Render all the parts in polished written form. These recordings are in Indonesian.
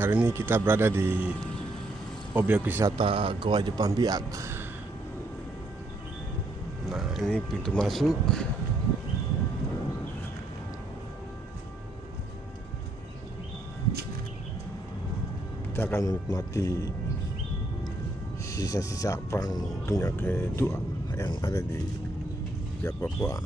Hari ini kita berada di objek wisata Goa Jepang Biak. Nah, ini pintu masuk. Kita akan menikmati sisa-sisa perang dunia kedua yang ada di Biak, Papua.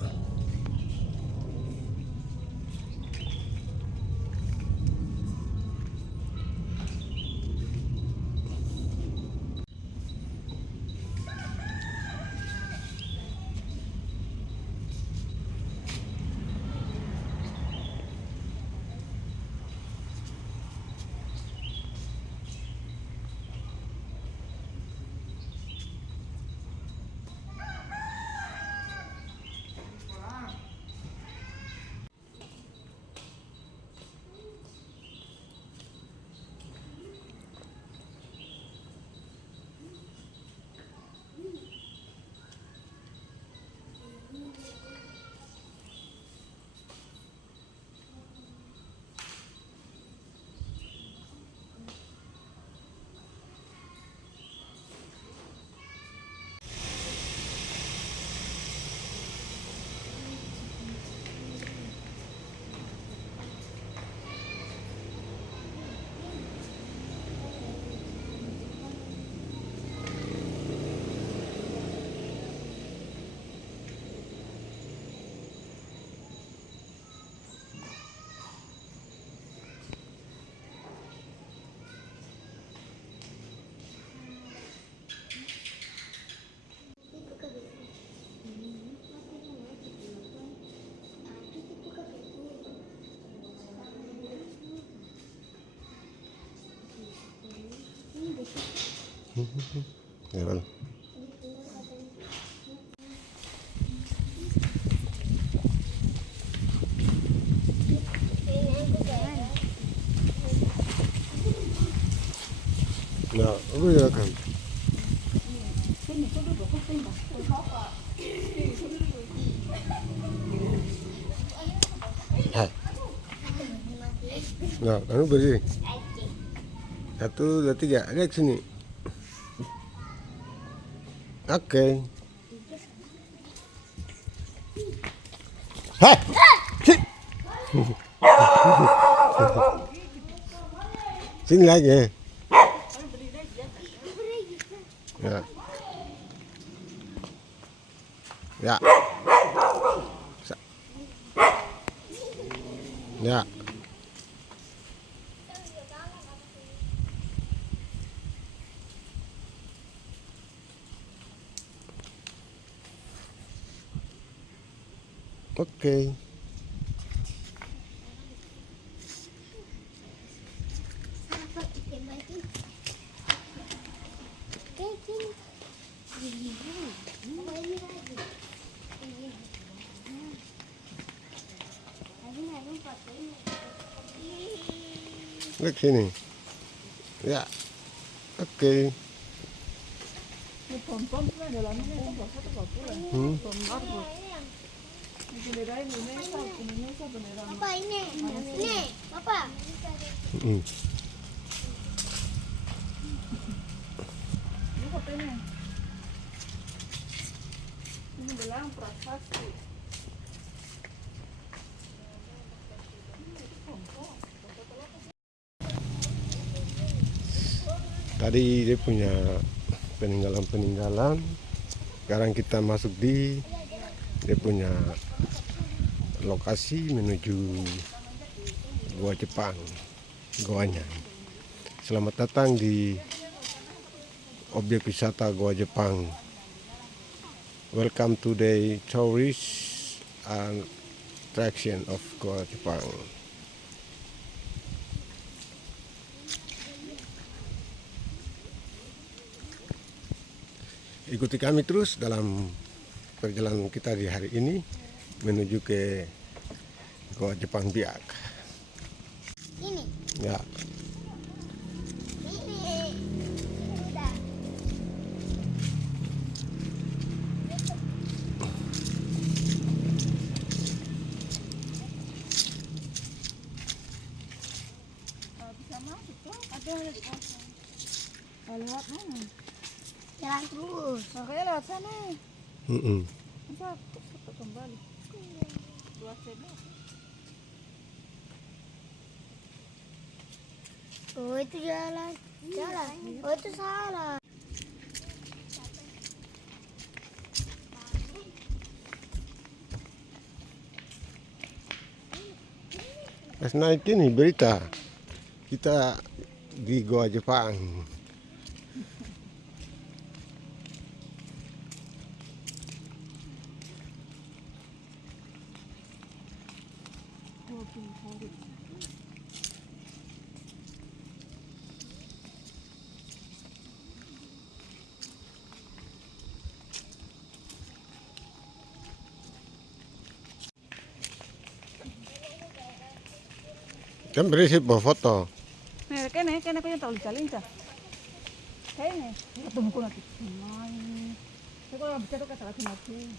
Ya, kan? Nah, apa ya kan? Hai. Nah, kamu berdiri. 1, 2, 3, lihat sini. Oke. Hai. Sini lagi. Ya. Ya. Ya. Oke. Lihat sini. Ya. Oke. Papa ini, Papa. Ini bilang prasasti. Tadi dia punya peninggalan. Sekarang kita masuk di dia punya lokasi menuju Goa Jepang, goanya. Selamat datang di objek wisata Goa Jepang. Welcome to the tourist attraction of Goa Jepang. Ikuti kami terus dalam perjalanan kita di hari ini menuju ke Goa Jepang Biak. Ini. Ya. Ini. Udah. Ada yang di pasar. Lewat mana? Jalan terus. Makanya lewat sana. Mm-mm. Satu kembali. 2 cm. Oh itu jalan. Jalan. Oh itu salah. Pas naik ini berita kita di Goa Jepang. Kan berisik bawa foto. Nih, kene aku yang tahu lincah. Kene, ketemu ko nanti. Main. Saya kalau bicara tuh kata mati.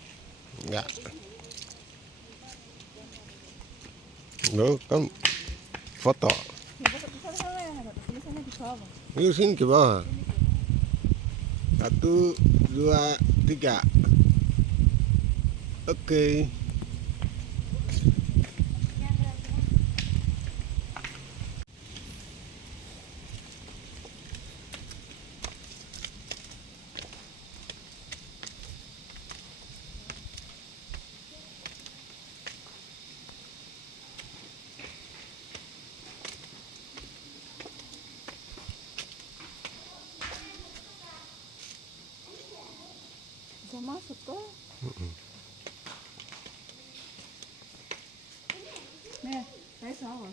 Enggak. Lo kan foto. Bisa sana ya, ada tulisannya di bawah. Yuk sini ke bawah. 1, 2, 3. Oke. Bisa masuk tuh. Nih, saya salah.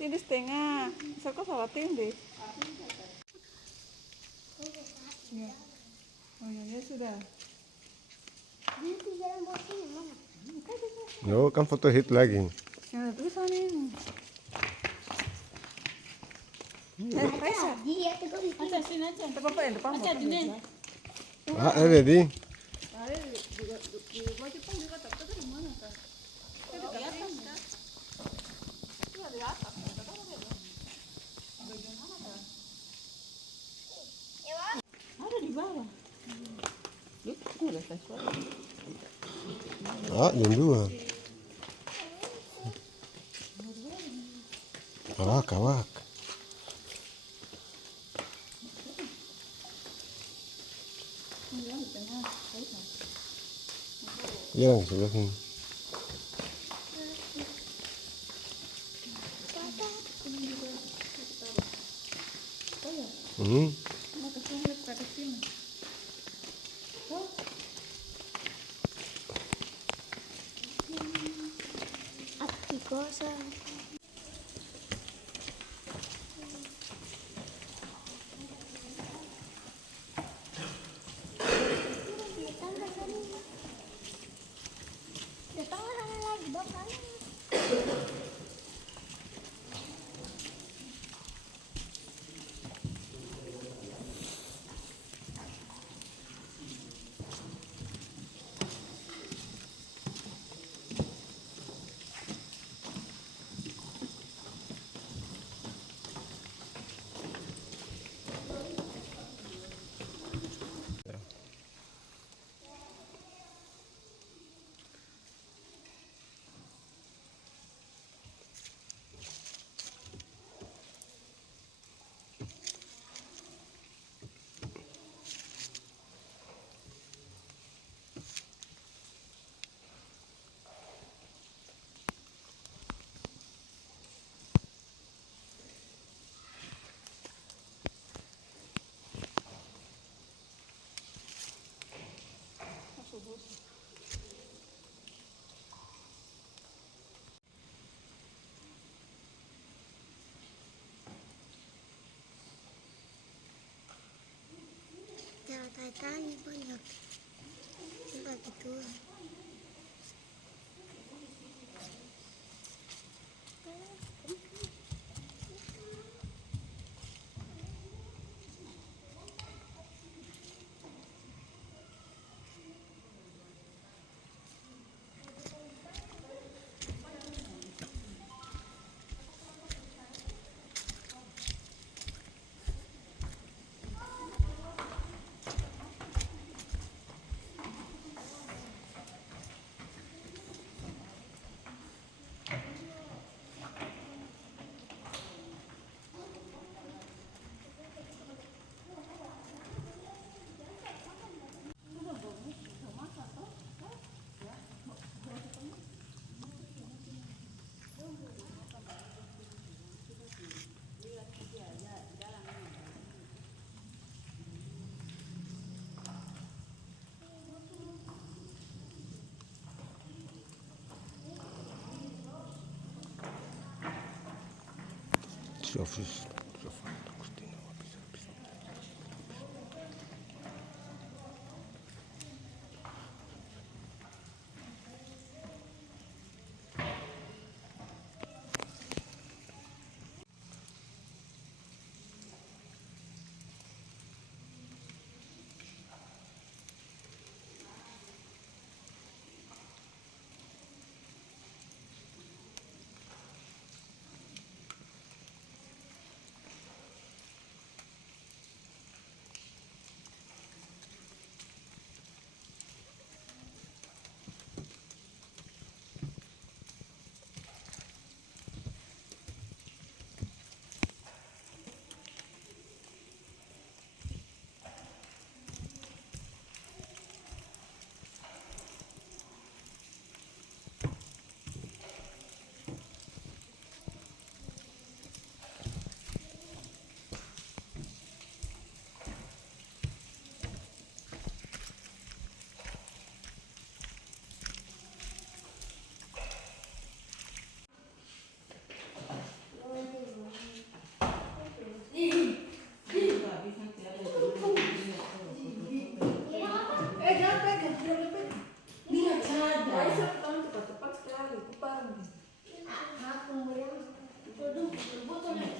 Tindih setengah. Saya kok salah tindih. Ya. Oh ya sudah. Itu jalan bawah sini mana? Lo kan foto hit lagi. Yang ada tulisannya ini. Kaisa. Dia tegur itu. Aja sini aja. Tidak apa-apa yang depan. Aja sini. Ada di. Di Goa Jepang juga tapi dari mana kan? Di atas kan? Itu di atas. Ada di bawah. Itu udah sesuai. Jam 2. Kawak, kawak. Iya, yang sebelah sini. Hmm. Aki kosong. Datang sana lagi bapak. Cara tanya banyak. Enggak gitu. Sofis. Cepat sekali, kupar. Aku mau yang botol ini.